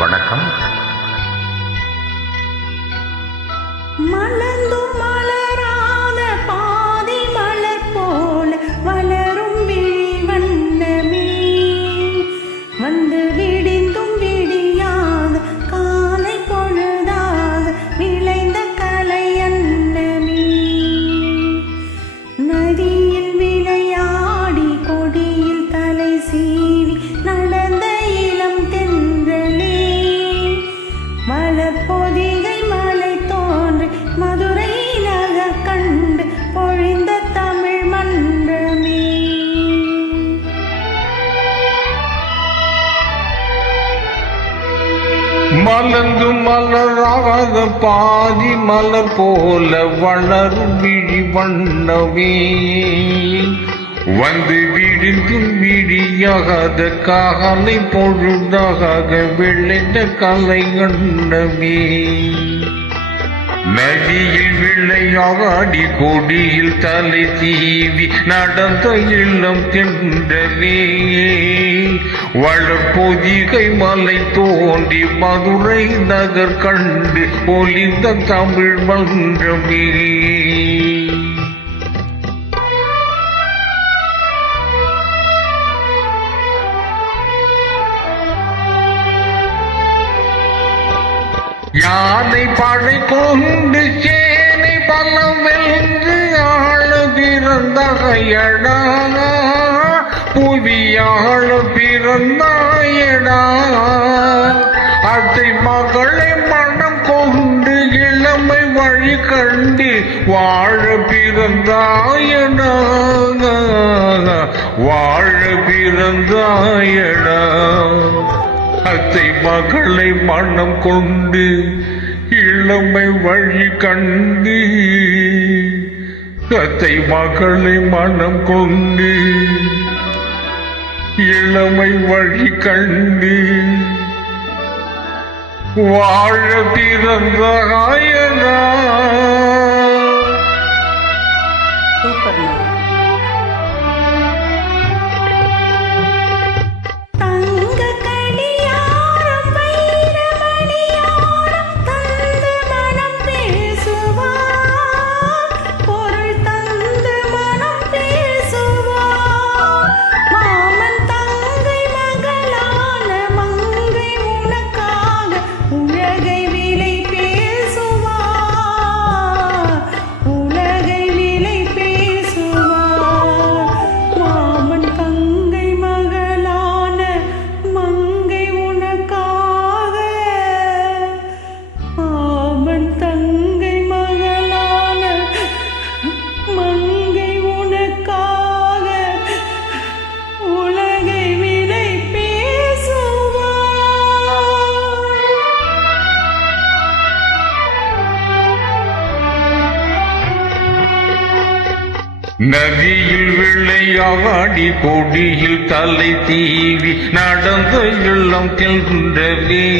வணக்கம். மலர்ந்தும் மலராத பாதி மலர் போல வளரும் விழி வண்ணமே, வந்து விடிந்தும் விடியாத காலை பொழுதாக விளைந்த கலை அன்னமே. நதியில் விளையாடி கொடியில் தலை சீவி நடந்த இளம் தென்றலே, மலர்பொதிகை மலை தோன்றி மதுரை நகர் கண்டு பொழிந்த தமிழ் மன்றமே. மலர்ந்து மலராத பாதி மலர் போல வளரும் விழி வண்ணமே, வந்து விடிந்தும் விடியாத காலை பொழுதாக விளைந்த கலை அன்னமே. நதியில் விளையாடி கொடியில் தலை தீவி நடந்த இளம் தென்றலே, வளர்பொதிகை மலை தோன்றி மதுரை நகர் கண்டு பொலிந்த தமிழ் மன்றமே. யானை படை கொண்டு சேனை பலம் வென்று ஆள பிறந்தாயடா, புவியாள பிறந்தாயடா. அத்தை மகளை மனம் கொண்டு இளமை வழி கண்டு வாழ பிறந்தாயடா, வாழ பிறந்தாயடா. அத்தை மகளை மனம் கொண்டு இளமை வழி கண்டு, அத்தை மகளை மனம் கொண்டு இளமை வழி கண்டு வாழ பிறந்தாயடா. சூப்பர்மா. நதியில் விளையாடி கொடியில் தலை தீவி நடந்த இளம் தென்றலே,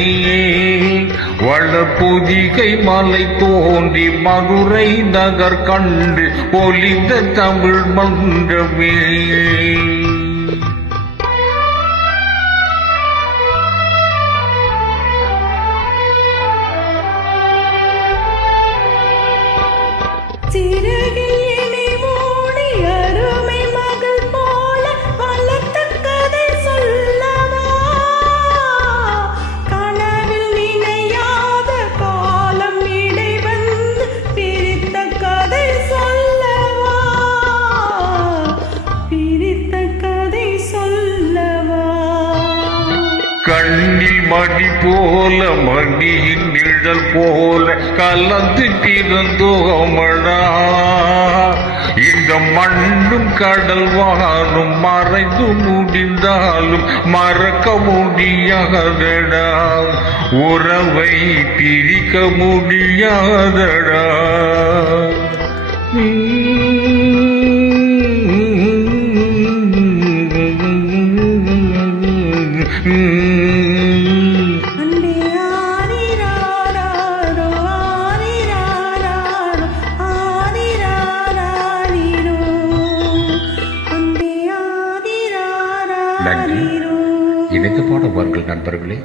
வளர்பொதிகை மலை தோன்றி மதுரை நகர் கண்டு பொலிந்த தமிழ் மன்றமே. கண்ணில் மணி போல மணியின் நிழல் போல கலந்து பிறந்தோமடா, இந்த மண்ணும் கடல் வானும் மறைந்து முடிந்தாலும் மறக்க முடியாதடா, உறவை பிரிக்க முடியாதடா. நன்றி. இணைந்து பாட வாருங்கள் நண்பர்களே.